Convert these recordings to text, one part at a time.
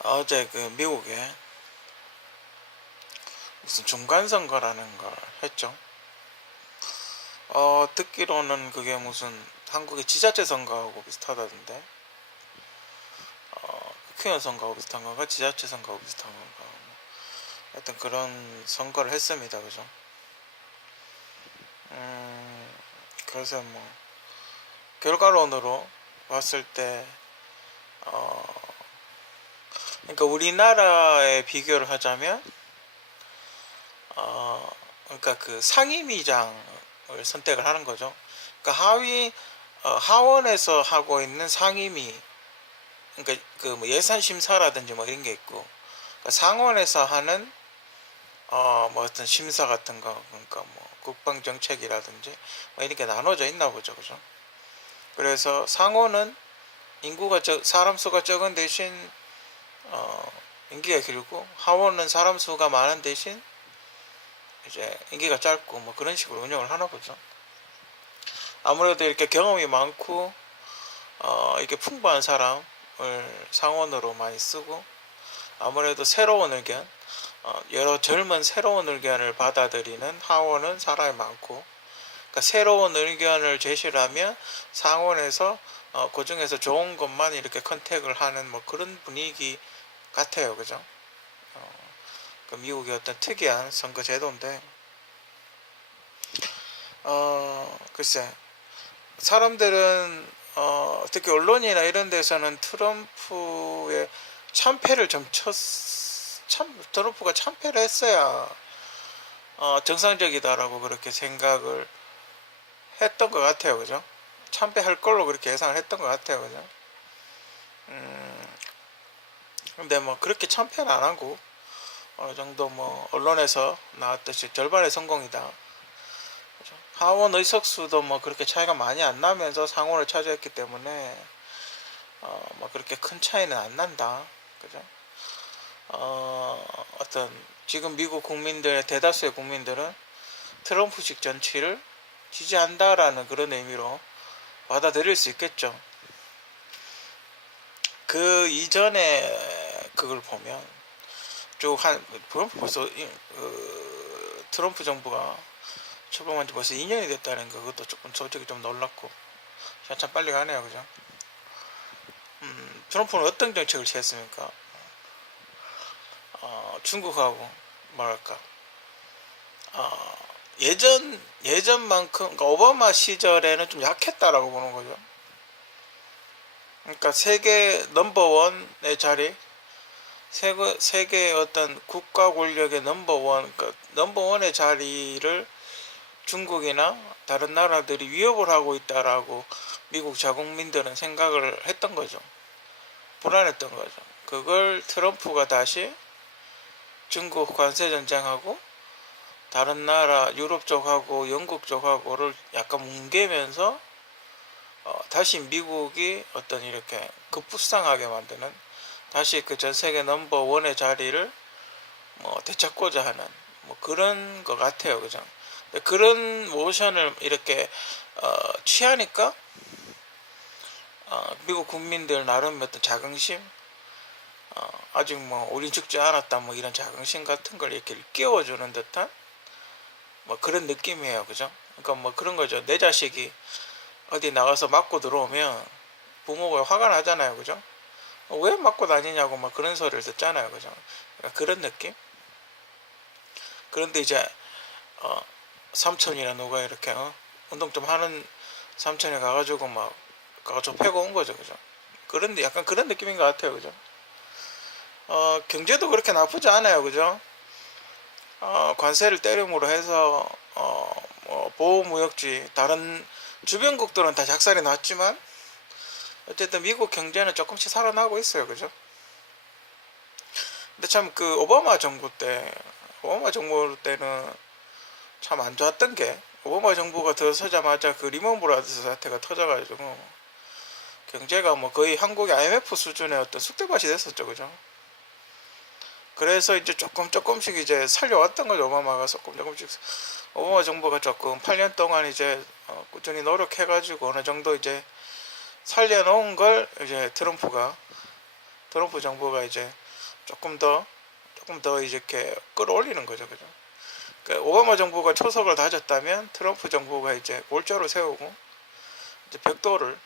어제 그 미국에 무슨 중간선거라는 걸 했죠. 듣기로는 그게 무슨 한국의 지자체 선거하고 비슷하다던데, 국회의원 선거하고 비슷한 건가, 지자체 선거하고 비슷한 건가, 하여튼 그런 선거를 했습니다. 그죠? 그래서 뭐, 결과론으로 봤을 때, 그러니까 우리나라에 비교를 하자면, 그러니까 그 상임위장을 선택을 하는 거죠. 그러니까 하원에서 하고 있는 상임위, 그러니까 그 뭐 예산 심사라든지 뭐 이런 게 있고, 그러니까 상원에서 하는 뭐 어떤 심사 같은 거, 그러니까 뭐 국방 정책이라든지 뭐 이런 게 나눠져 있나 보죠, 그죠? 그래서 상원은 사람 수가 적은 대신 임기가 길고, 하원은 사람 수가 많은 대신 이제 임기가 짧고 뭐 그런 식으로 운영을 하나 보죠. 아무래도 이렇게 경험이 많고 이렇게 풍부한 사람을 상원으로 많이 쓰고, 아무래도 새로운 의견, 여러 젊은 새로운 의견을 받아들이는 하원은 사람이 많고, 그러니까 새로운 의견을 제시를 하면 상원에서 그 중에서 좋은 것만 이렇게 컨택을 하는 뭐 그런 분위기 같아요, 그죠? 그 미국의 어떤 특이한 선거 제도인데, 글쎄, 사람들은 특히 언론이나 이런 데서는 트럼프의 참패를 트럼프가 참패를 했어야 정상적이다라고 그렇게 생각을 했던 것 같아요, 그죠? 참패할 걸로 그렇게 예상을 했던 것 같아요, 그죠? 근데 뭐 그렇게 참패는 안 하고 어느 정도 뭐 언론에서 나왔듯이 절반의 성공이다. 그죠? 하원 의석수도 뭐 그렇게 차이가 많이 안 나면서 상원을 차지했기 때문에 뭐 그렇게 큰 차이는 안 난다. 그죠? 어떤 지금 미국 국민들의 대다수의 국민들은 트럼프식 정치를 지지한다라는 그런 의미로 받아들일 수 있겠죠. 그 이전에 그걸 보면 쭉한 벌써 트럼프 정부가 출범한 지 벌써 2년이 됐다는 거, 그것도 조금 솔직히 좀 놀랍고 시간 참 빨리 가네요, 그죠? 트럼프는 어떤 정책을 취했습니까? 중국하고 뭐랄까 예전만큼, 그러니까 오바마 시절에는 좀 약했다라고 보는 거죠. 그러니까 세계 넘버원의 자리, 세계 어떤 국가 권력의 넘버원, 그러니까 넘버원의 자리를 중국이나 다른 나라들이 위협을 하고 있다라고 미국 자국민들은 생각을 했던 거죠. 불안했던 거죠. 그걸 트럼프가 다시 중국 관세 전쟁하고 다른 나라 유럽 쪽하고 영국 쪽하고를 약간 뭉개면서 다시 미국이 어떤 이렇게 급부상하게 만드는, 다시 그 전 세계 넘버 원의 자리를 뭐 되찾고자 하는 뭐 그런 것 같아요, 그죠? 그런 모션을 이렇게 취하니까 미국 국민들 나름 어떤 자긍심, 아직 뭐 우린 죽지 않았다 뭐 이런 자긍심 같은 걸 이렇게 깨워주는 듯한 뭐 그런 느낌이에요, 그죠? 그러니까 뭐 그런 거죠. 내 자식이 어디 나가서 맞고 들어오면 부모가 화가 나잖아요, 그죠? 왜 맞고 다니냐고 막 그런 소리를 듣잖아요, 그죠? 그러니까 그런 느낌? 그런데 이제 어, 삼촌이나 누가 이렇게 운동 좀 하는 삼촌이 가가지고 막 가가지고 패고 온 거죠, 그죠? 그런데 약간 그런 느낌인 것 같아요, 그죠? 경제도 그렇게 나쁘지 않아요, 그죠? 관세를 때림으로 해서 뭐 보호무역지 다른 주변국들은 다 작살이 났지만 어쨌든 미국 경제는 조금씩 살아나고 있어요, 그죠? 근데 참 그 오바마 정부 때는 참 안 좋았던 게, 오바마 정부가 들어서자마자 그 리먼 브라더스 사태가 터져가지고 경제가 뭐 거의 한국의 IMF 수준의 어떤 쑥대밭이 됐었죠, 그죠? 그래서 이제 조금씩 이제 살려왔던 거죠, 오바마가. 조금씩 오바마 정부가 조금 8년 동안 이제 꾸준히 노력해가지고 어느 정도 이제 살려놓은 걸 이제 트럼프 정부가 이제 조금 더 이렇게 끌어올리는 거죠. 그죠? 그러니까 오바마 정부가 초석을 다졌다면 트럼프 정부가 이제 골조를 세우고 이제 벽돌을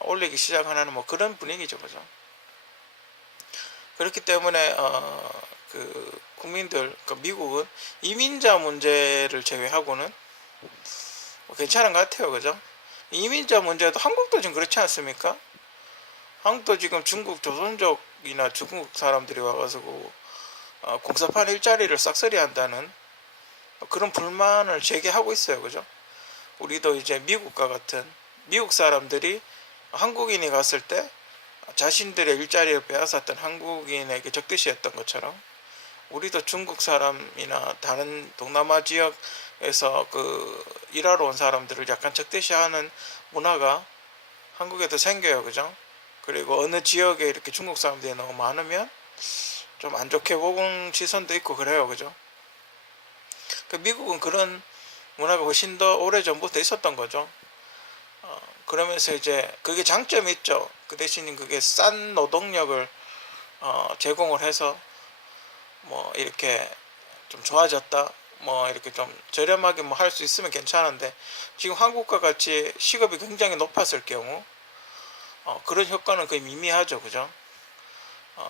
올리기 시작하는 뭐 그런 분위기죠. 그죠? 그렇기 때문에 그 국민들, 그러니까 미국은 이민자 문제를 제외하고는 뭐 괜찮은 것 같아요. 그죠? 이민자 문제도 한국도 지금 그렇지 않습니까? 한국도 지금 중국 조선족이나 중국 사람들이 와가지고 공사판 일자리를 싹쓸이 한다는 그런 불만을 제기하고 있어요. 그죠? 우리도 이제 미국과 같은 미국 사람들이 한국인이 갔을 때 자신들의 일자리를 빼앗았던 한국인에게 적대시했던 것처럼 우리도 중국 사람이나 다른 동남아 지역에서 그 일하러 온 사람들을 약간 적대시하는 문화가 한국에도 생겨요. 그죠? 그리고 어느 지역에 이렇게 중국 사람들이 너무 많으면 좀 안 좋게 보는 시선도 있고 그래요. 그죠? 그 미국은 그런 문화가 훨씬 더 오래 전부터 있었던 거죠. 그러면서 이제 그게 장점이 있죠. 그 대신 그게 싼 노동력을 제공을 해서 뭐 이렇게 좀 좋아졌다, 뭐 이렇게 좀 저렴하게 뭐 할 수 있으면 괜찮은데 지금 한국과 같이 시급이 굉장히 높았을 경우 그런 효과는 거의 미미하죠. 그죠?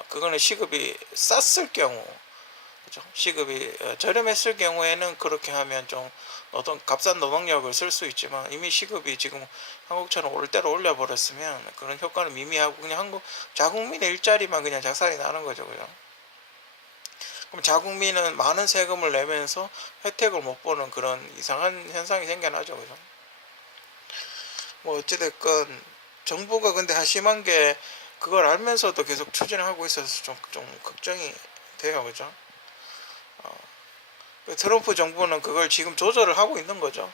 그거는 시급이 쌌을 경우, 그죠? 시급이 저렴했을 경우에는 그렇게 하면 좀 값싼 노동력을 쓸 수 있지만 이미 시급이 지금 한국처럼 올 대로 올려버렸으면 그런 효과는 미미하고 그냥 한국 자국민의 일자리만 그냥 작살이 나는 거죠. 그죠? 그럼 자국민은 많은 세금을 내면서 혜택을 못 보는 그런 이상한 현상이 생겨나죠. 그죠? 뭐 어찌됐건 정부가 근데 한심한 게 그걸 알면서도 계속 추진하고 있어서 좀 걱정이 돼요. 그죠? 트럼프 정부는 그걸 지금 조절을 하고 있는 거죠.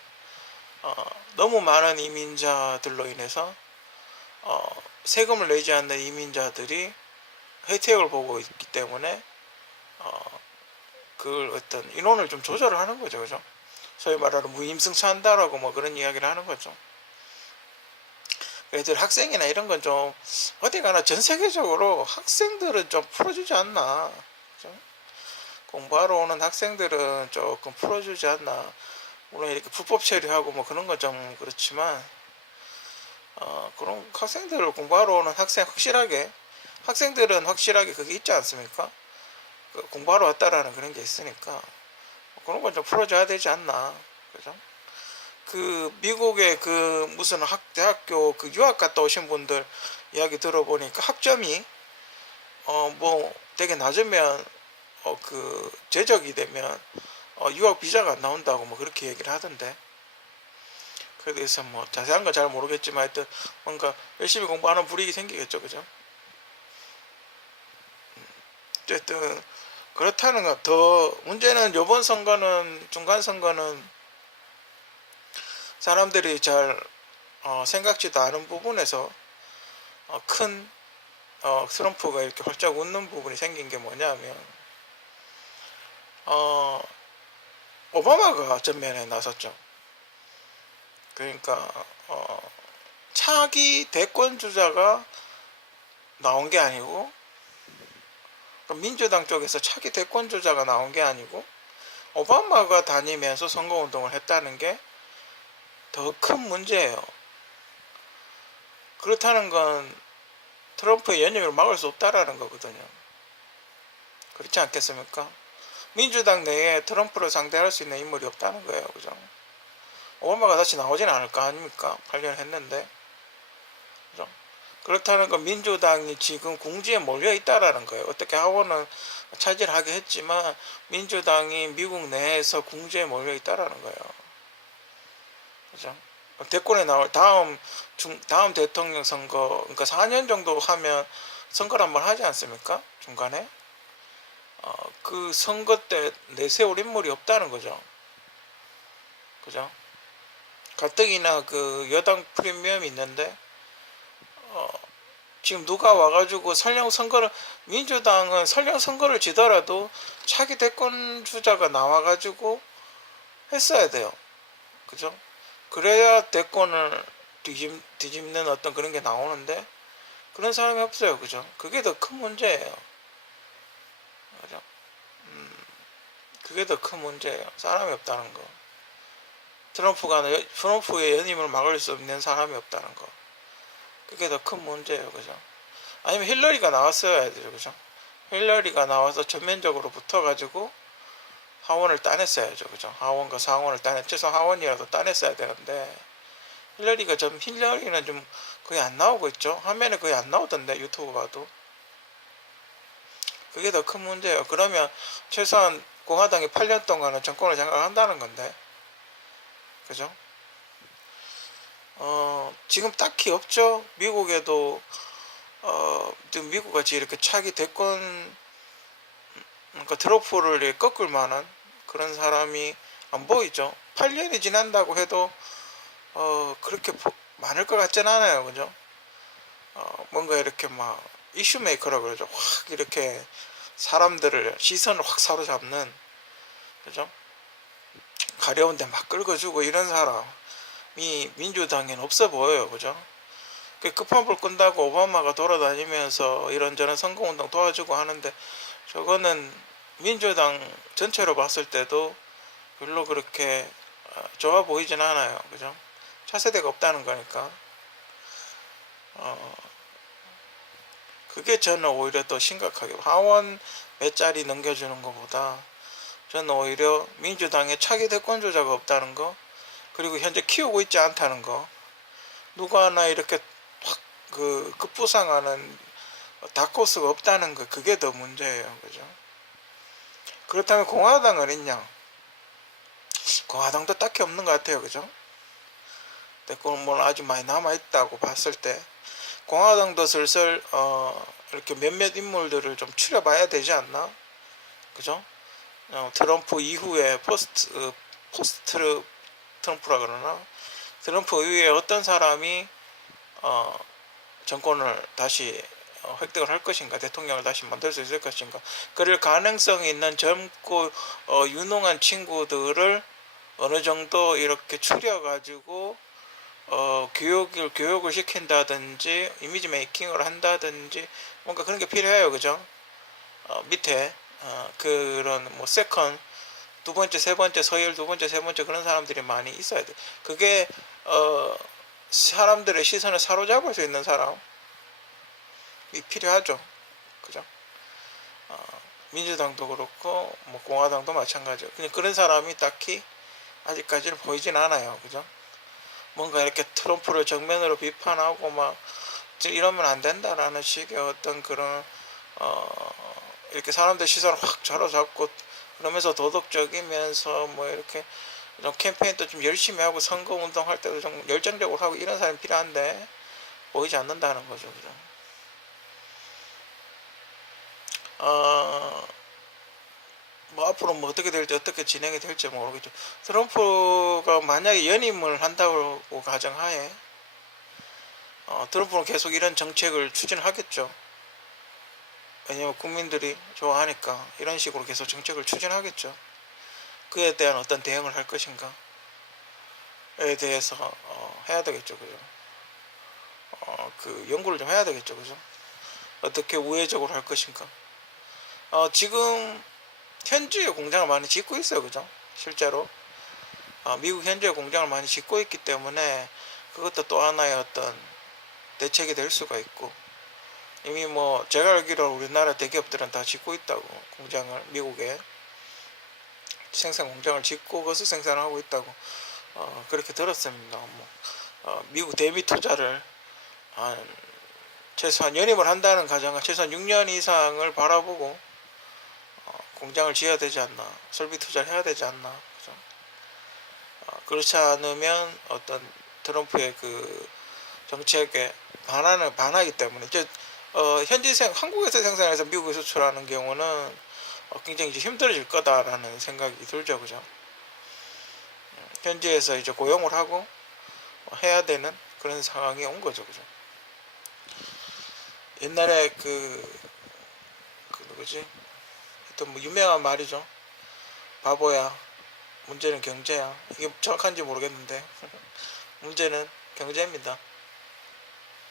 너무 많은 이민자들로 인해서 세금을 내지 않는 이민자들이 혜택을 보고 있기 때문에 그걸 어떤 인원을 좀 조절을 하는 거죠. 그죠? 소위 말하는 무임승차한다라고 뭐 그런 이야기를 하는 거죠. 애들 학생이나 이런 건 좀 어디 가나 전 세계적으로 학생들은 좀 풀어주지 않나. 그죠? 공부하러 오는 학생들은 조금 풀어주지 않나. 물론 이렇게 불법 처리하고 뭐 그런 건 좀 그렇지만 그런 학생들을 공부하러 오는 학생들은 확실하게 그게 있지 않습니까? 그 공부하러 왔다라는 그런 게 있으니까 그런 건 좀 풀어줘야 되지 않나. 그죠? 그 미국의 그 무슨 대학교 그 유학 갔다 오신 분들 이야기 들어보니까 학점이 뭐 되게 낮으면 그 제적이 되면 유학 비자가 안 나온다고 뭐 그렇게 얘기를 하던데. 그에 대해서 뭐 자세한 건 잘 모르겠지만 하여튼 뭔가 열심히 공부하는 불이익이 생기겠죠. 그죠? 어쨌든 그렇다는 것. 더 문제는 요번 선거는 중간 선거는 사람들이 잘 생각지도 않은 부분에서 큰 트럼프가 이렇게 활짝 웃는 부분이 생긴 게 뭐냐면 오바마가 전면에 나섰죠. 그러니까 차기 대권 주자가 나온 게 아니고 민주당 쪽에서 차기 대권 주자가 나온 게 아니고 오바마가 다니면서 선거운동을 했다는 게 더 큰 문제예요. 그렇다는 건 트럼프의 연임을 막을 수 없다라는 거거든요. 그렇지 않겠습니까? 민주당 내에 트럼프를 상대할 수 있는 인물이 없다는 거예요. 그죠? 오바마가 다시 나오지는 않을 거 아닙니까? 8년 했는데. 그죠? 그렇다는 건 민주당이 지금 궁지에 몰려 있다라는 거예요. 어떻게 하원은 차지를 하게 했지만 민주당이 미국 내에서 궁지에 몰려 있다라는 거예요. 그죠? 대권에 나올 다음 대통령 선거, 그러니까 4년 정도 하면 선거를 한번 하지 않습니까? 중간에. 그 선거 때 내세울 인물이 없다는 거죠. 그죠? 가뜩이나 그 여당 프리미엄이 있는데, 지금 누가 와가지고 민주당은 설령 선거를 지더라도 차기 대권 주자가 나와가지고 했어야 돼요. 그죠? 그래야 대권을 뒤집는 어떤 그런 게 나오는데, 그런 사람이 없어요. 그죠? 그게 더 큰 문제예요. 그게 더 큰 문제예요. 사람이 없다는 거. 트럼프의 연임을 막을 수 없는 사람이 없다는 거. 그게 더 큰 문제예요. 그죠? 아니면 힐러리가 나왔어야 되죠. 그죠? 힐러리가 나와서 전면적으로 붙어가지고 하원을 따냈어야죠. 그죠? 하원과 상원을 최소한 하원이라도 따냈어야 되는데, 힐러리는 좀 거의 안 나오고 있죠. 화면에 거의 안 나오던데, 유튜브 봐도. 그게 더 큰 문제예요. 그러면 최소한 공화당이 8년 동안은 정권을 장악한다는 건데, 그죠? 지금 딱히 없죠. 미국에도 지금 미국같이 이렇게 차기 대권, 그러니까 트럼프를 꺾을 만한 그런 사람이 안 보이죠. 8년이 지난다고 해도 그렇게 많을 것 같진 않아요. 그죠? 뭔가 이렇게 막 이슈 메이커라고 그러죠. 확 이렇게 사람들을 시선을 확 사로잡는, 그죠? 가려운 데 막 끌어주고 이런 사람이 민주당에는 없어 보여요. 그죠? 급한 불 끈다고 오바마가 돌아다니면서 이런저런 선거운동 도와주고 하는데, 저거는 민주당 전체로 봤을 때도 별로 그렇게 좋아 보이진 않아요. 그죠? 차세대가 없다는 거니까. 그게 저는 오히려 더 심각하게, 하원 몇 자리 넘겨주는 것보다 저는 오히려 민주당의 차기 대권주자가 없다는 거, 그리고 현재 키우고 있지 않다는 거, 누가 하나 이렇게 확 급부상하는 다크호스가 없다는 거, 그게 더 문제예요. 그죠? 그렇다면 공화당은 있냐? 공화당도 딱히 없는 것 같아요. 그죠? 대권 뭐 아주 많이 남아있다고 봤을 때, 공화당도 슬슬 이렇게 몇몇 인물들을 좀 추려봐야 되지 않나? 그죠? 트럼프 이후에 포스트 트럼프라 그러나, 트럼프 이후에 어떤 사람이 정권을 다시 획득을 할 것인가, 대통령을 다시 만들 수 있을 것인가, 그럴 가능성이 있는 젊고 유능한 친구들을 어느 정도 이렇게 추려가지고 교육을 시킨다든지 이미지 메이킹을 한다든지 뭔가 그런 게 필요해요. 그죠? 밑에 그런 뭐 세컨 두 번째 세 번째 서열 두 번째 세 번째 그런 사람들이 많이 있어야 돼. 그게 사람들의 시선을 사로잡을 수 있는 사람이 필요하죠. 그죠? 민주당도 그렇고 뭐 공화당도 마찬가지예요. 그냥 그런 사람이 딱히 아직까지는 보이진 않아요. 그죠? 뭔가 이렇게 트럼프를 정면으로 비판하고 막 이러면 안 된다라는 식의 어떤 그런 이렇게 사람들 시선을 확 사로잡고, 그러면서 도덕적이면서 뭐 이렇게 좀 캠페인도 좀 열심히 하고 선거 운동할 때도 좀 열정적으로 하고 이런 사람이 필요한데 보이지 않는다는 거죠. 그죠? 뭐 앞으로 뭐 어떻게 될지 어떻게 진행이 될지 모르겠죠. 트럼프가 만약에 연임을 한다고 가정하에 트럼프는 계속 이런 정책을 추진하겠죠. 왜냐면 국민들이 좋아하니까 이런 식으로 계속 정책을 추진하겠죠. 그에 대한 어떤 대응을 할 것인가에 대해서 해야 되겠죠. 그죠? 그 연구를 좀 해야 되겠죠. 그죠? 어떻게 우회적으로 할 것인가. 지금 현지에 공장을 많이 짓고 있어요. 그죠? 실제로 미국 현지에 공장을 많이 짓고 있기 때문에 그것도 또 하나의 어떤 대책이 될 수가 있고, 이미 뭐 제가 알기로 우리나라 대기업들은 다 짓고 있다고, 공장을 미국에 생산 공장을 짓고 그것을 생산하고 있다고 그렇게 들었습니다. 미국 대미 투자를 최소한 연임을 한다는 가정은 최소한 6년 이상을 바라보고 공장을 지어야 되지 않나, 설비 투자를 해야 되지 않나. 그죠? 그렇지 않으면 어떤 트럼프의 그 정책에 반하기 때문에 이제 한국에서 생산해서 미국에 수출하는 경우는 굉장히 이제 힘들어질 거다라는 생각이 들죠. 그죠? 현지에서 이제 고용을 하고 해야 되는 그런 상황이 온 거죠. 그죠? 옛날에 누구지? 하여튼 뭐 유명한 말이죠. 바보야, 문제는 경제야. 이게 정확한지 모르겠는데 문제는 경제입니다.